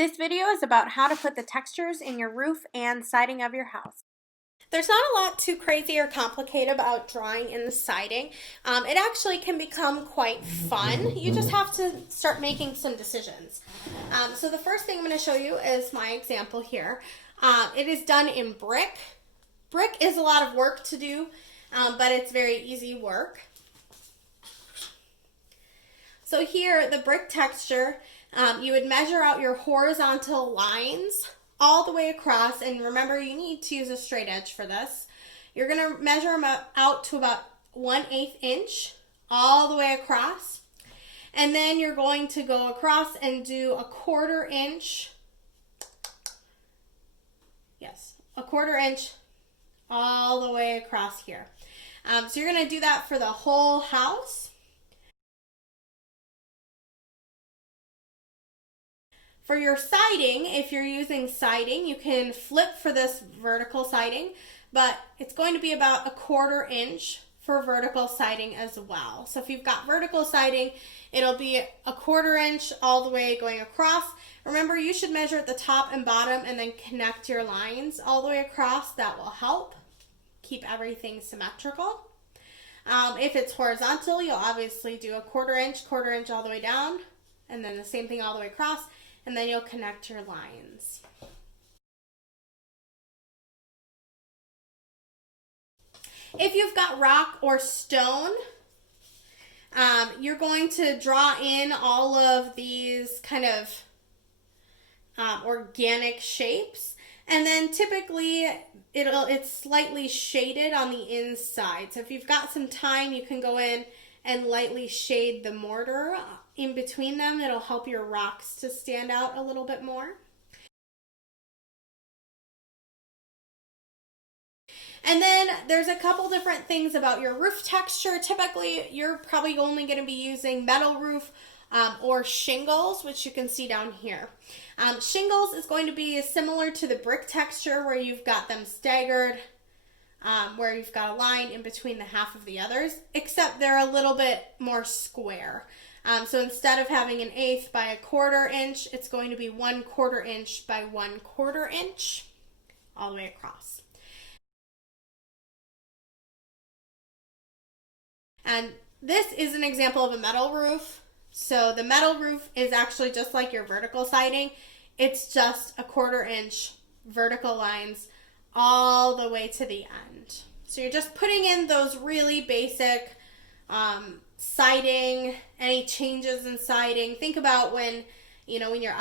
This video is about how to put the textures in your roof and siding of your house. There's not a lot too crazy or complicated about drawing in the siding. It actually can become quite fun. You just have to start making some decisions. So the first thing I'm going to show you is my example here. It is done in brick. Brick is a lot of work to do, but it's very easy work. So here, the brick texture, you would measure out your horizontal lines all the way across, and remember you need to use a straight edge for this. You're going to measure them out to about 1/8 inch all the way across, and then you're going to go across and do a 1/4 inch, yes, a 1/4 inch all the way across here. So you're going to do that for the whole house. For your siding, if you're using siding, you can flip for this vertical siding, but it's going to be about a 1/4 inch for vertical siding as well. So if you've got vertical siding, it'll be a 1/4 inch all the way going across. Remember, you should measure at the top and bottom and then connect your lines all the way across. That will help keep everything symmetrical. If it's horizontal, you'll obviously do a 1/4 inch all the way down, and then the same thing all the way across. And then you'll connect your lines. If you've got rock or stone, you're going to draw in all of these kind of organic shapes, and then typically it's slightly shaded on the inside. So if you've got some time, you can go in and lightly shade the mortar in between them. It'll help your rocks to stand out a little bit more. And then there's a couple different things about your roof texture. Typically, you're probably only going to be using metal roof or shingles, which you can see down here. Shingles is going to be similar to the brick texture, where you've got them staggered, where you've got a line in between the half of the others, except they're a little bit more square. So instead of having 1/8 by a 1/4 inch, it's going to be 1/4 inch by 1/4 inch all the way across. And this is an example of a metal roof. So the metal roof is actually just like your vertical siding. It's just a 1/4 inch vertical lines all the way to the end. So you're just putting in those really basic siding, any changes in siding. Think about when your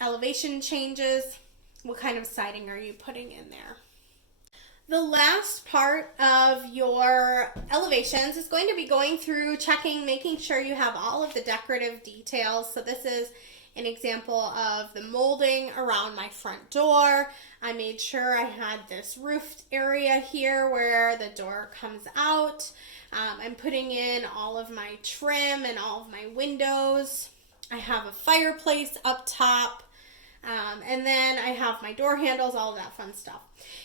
elevation changes, what kind of siding are you putting in there? The last part of your elevations is going to be going through, checking, making sure you have all of the decorative details. So this is an example of the molding around my front door. I made sure I had this roofed area here where the door comes out. I'm putting in all of my trim and all of my windows. I have a fireplace up top. And then I have my door handles, all of that fun stuff.